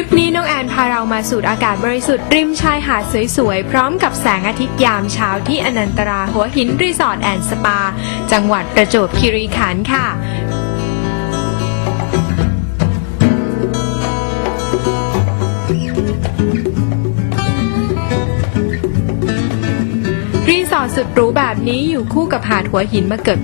น้องแอนพาเรามาสูดอากาศบริสุทธิ์ริมชายหาดสวยๆ พร้อมกับแสงอาทิตย์ยามเช้าที่อนันตราหัวหินรีสอร์ทแอนด์สปา จังหวัดประจวบคีรีขันธ์ค่ะ สุดหรูแบบนี้อยู่คู่กับหาดหัวหินมาเกือบ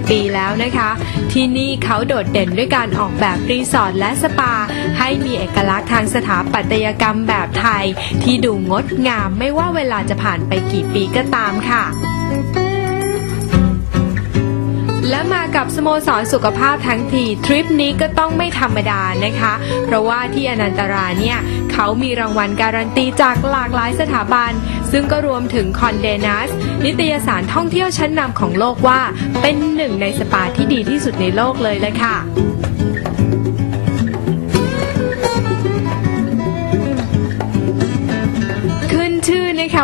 20 ปีแล้วนะคะ ที่นี่เขาโดดเด่นด้วยการออกแบบรีสอร์ทและสปา ให้มีเอกลักษณ์ทางสถาปัตยกรรมแบบไทย ที่ดูงดงามไม่ว่าเวลาจะผ่านไปกี่ปีก็ตามค่ะและมากับสโมสรสุขภาพทั้งทีทริปนี้ก็ต้องไม่ธรรมดานะคะ เพราะว่าที่อนันตราเนี่ย เขามีรางวัลการันตีจากหลากหลายสถาบัน ซึ่งก็รวมถึงคอนเดนัสนิตยสารท่องเที่ยวชั้นนำของโลกว่า เป็นหนึ่งในสปาที่ดีที่สุดในโลกเลยเลยค่ะ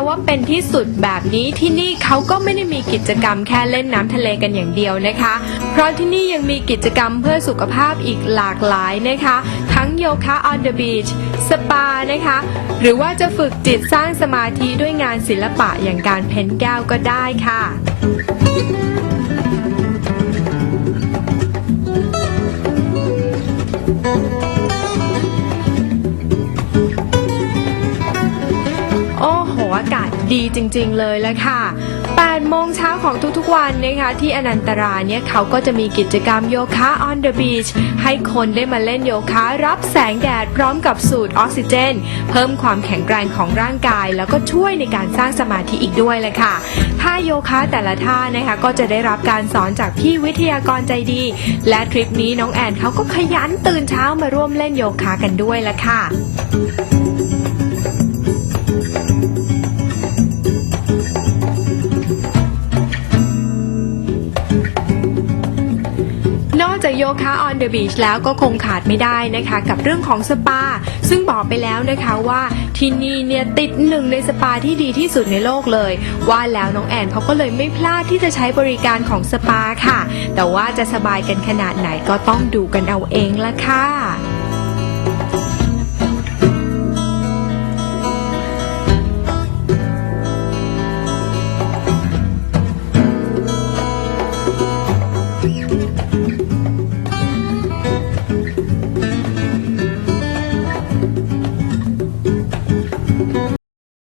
ว่าเป็นที่สุดแบบนี้ที่นี่เขาก็ไม่ได้มีกิจกรรมแค่เล่นน้ำทะเลกันอย่างเดียวนะคะ เพราะที่นี่ยังมีกิจกรรมเพื่อสุขภาพอีกหลากหลายนะคะ ทั้งโยคะ on the beach สปานะคะ หรือว่าจะฝึกจิตสร้างสมาธิด้วยงานศิลปะอย่างการเพ้นแก้วก็ได้ค่ะ ดีจริงๆเลยละค่ะ8โมงเช้าของทุกๆวันนะคะ ที่อนันตราเนี่ยเขาก็จะมีกิจกรรมโยคะ on the beach ให้คนได้มาเล่นโยคะ รับแสงแดดพร้อมกับสูดออกซิเจน เพิ่มความแข็งแรงของร่างกาย แล้วก็ช่วยในการสร้างสมาธิอีกด้วยเลยค่ะท่าโยคะแต่ละท่านะคะก็จะได้รับการสอนจากพี่วิทยากรใจดี และทริปนี้น้องแอนเขาก็ขยันตื่นเช้ามาร่วมเล่นโยคะกันด้วยละค่ะ จากโยคะ on the beach แล้วก็คงขาดไม่ได้นะคะ กับเรื่องของสปา ซึ่งบอกไปแล้วนะคะว่าที่นี่เนี่ยติดหนึ่งในสปาที่ดีที่สุดในโลกเลย ว่าแล้วน้องแอนเขาก็เลยไม่พลาดที่จะใช้บริการของสปาค่ะ แต่ว่าจะสบายกันขนาดไหนก็ต้องดูกันเอาเองละค่ะ